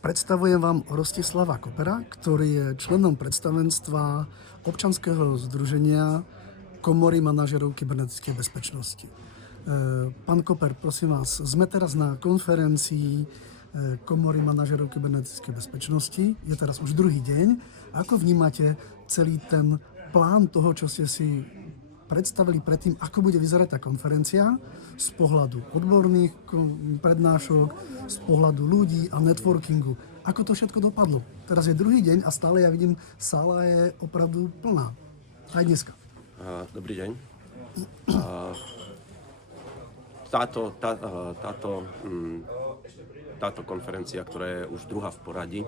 Predstavujem vám Rostislava Kopera, ktorý je členom predstavenstva občanského združenia Komory manažerov kybernetickej bezpečnosti. Pán Koper, prosím vás, sme teraz na konferencii Komory manažerov kybernetickej bezpečnosti. Je teraz už druhý deň. Ako vnímate celý ten plán toho, čo ste si predstavili predtým, ako bude vyzerať tá konferencia z pohľadu odborných prednášok, z pohľadu ľudí a networkingu. Ako to všetko dopadlo? Teraz je druhý deň a stále ja vidím, sála je opravdu plná. Aj dneska. Dobrý deň. Táto konferencia, ktorá je už druhá v poradí,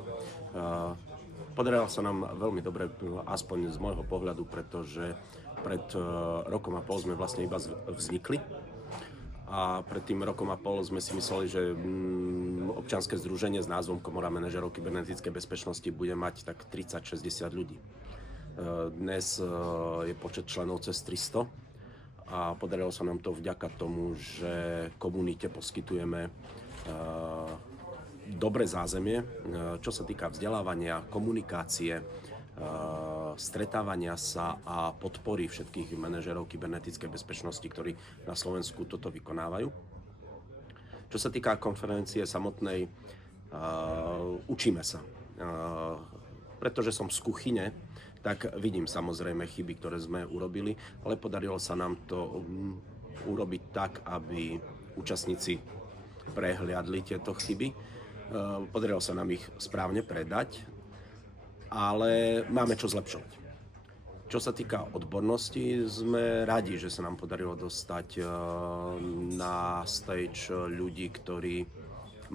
podarila sa nám veľmi dobre, aspoň z môjho pohľadu, pretože pred rokom a pol sme vlastne iba vznikli. A pred tým rokom a pol sme si mysleli, že občianske združenie s názvom Komora manažerov kybernetickej bezpečnosti bude mať tak 30-60 ľudí. Dnes je počet členov cez 300 a podarilo sa nám to vďaka tomu, že komunite poskytujeme dobré zázemie, čo sa týka vzdelávania, komunikácie, stretávania sa a podpory všetkých manažerov kybernetickej bezpečnosti, ktorí na Slovensku toto vykonávajú. Čo sa týka konferencie samotnej, učíme sa. Pretože som z kuchyne, tak vidím samozrejme chyby, ktoré sme urobili, ale podarilo sa nám to urobiť tak, aby účastníci prehliadli tieto chyby. Podarilo sa nám ich správne predať, ale máme čo zlepšovať. Čo sa týka odbornosti, sme radi, že sa nám podarilo dostať na stage ľudí, ktorí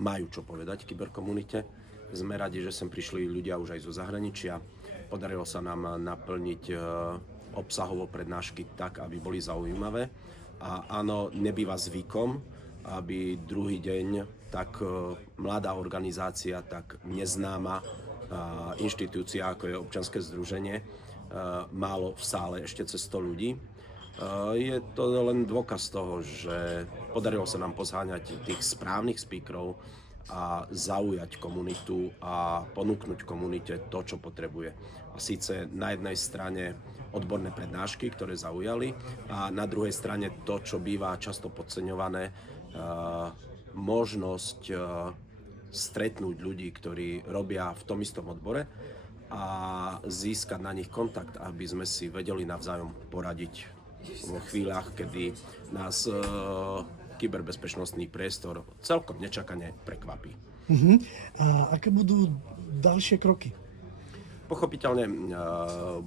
majú čo povedať v kyberkomunite. Sme radi, že sem prišli ľudia už aj zo zahraničia. Podarilo sa nám naplniť obsahovo prednášky tak, aby boli zaujímavé. A áno, nebýva zvykom, aby druhý deň tak mladá organizácia, tak neznáma inštitúcia, ako je občianske združenie, málo v sále ešte cez 100 ľudí. Je to len dôkaz toho, že podarilo sa nám pozháňať tých správnych speakerov a zaujať komunitu a ponúknuť komunite to, čo potrebuje. A síce na jednej strane odborné prednášky, ktoré zaujali, a na druhej strane to, čo býva často podceňované, možnosť stretnúť ľudí, ktorí robia v tom istom odbore a získať na nich kontakt, aby sme si vedeli navzájom poradiť vo chvíľach, kedy nás kyberbezpečnostný priestor celkom nečakane prekvapí. A aké budú ďalšie kroky? Pochopiteľne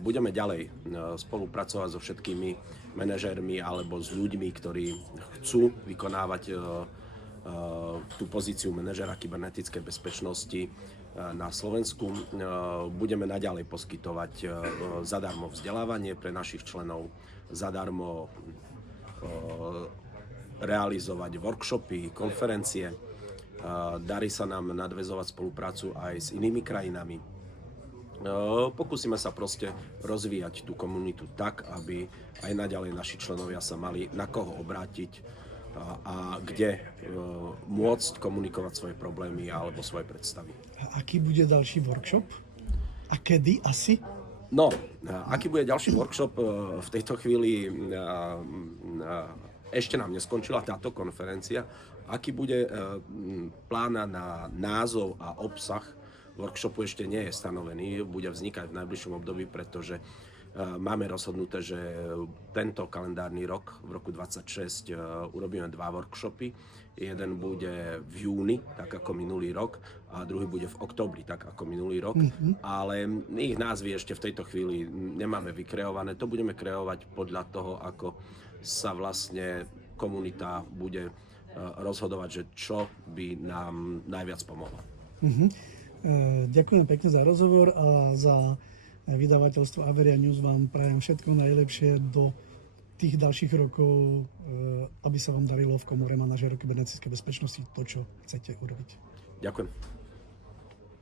budeme ďalej spolupracovať so všetkými manažérmi alebo s ľuďmi, ktorí chcú vykonávať tú pozíciu manažera kybernetickej bezpečnosti na Slovensku. Budeme naďalej poskytovať zadarmo vzdelávanie pre našich členov, zadarmo realizovať workshopy, konferencie. Darí sa nám nadväzovať spoluprácu aj s inými krajinami. Pokúsime sa proste rozvíjať tú komunitu tak, aby aj naďalej naši členovia sa mali na koho obrátiť a kde môcť komunikovať svoje problémy alebo svoje predstavy. A aký bude ďalší workshop? A kedy asi? No, aký bude ďalší workshop v tejto chvíli? Ešte nám neskončila táto konferencia. Aký bude plán na názov a obsah workshopu, ešte nie je stanovený. Bude vznikať v najbližšom období, pretože máme rozhodnuté, že tento kalendárny rok, v roku 2026, urobíme 2 workshopy. Jeden bude v júni, tak ako minulý rok, a druhý bude v októbri, tak ako minulý rok. Ale ich názvy ešte v tejto chvíli nemáme vykreované. To budeme kreovať podľa toho, ako sa vlastne komunita bude rozhodovať, že čo by nám najviac pomohlo. Ďakujem pekne za rozhovor a za vydavateľstvo Averia News vám prajem všetko najlepšie do tých ďalších rokov, aby sa vám darilo v Komore manažerov kybernetickej bezpečnosti to, čo chcete urobiť. Ďakujem.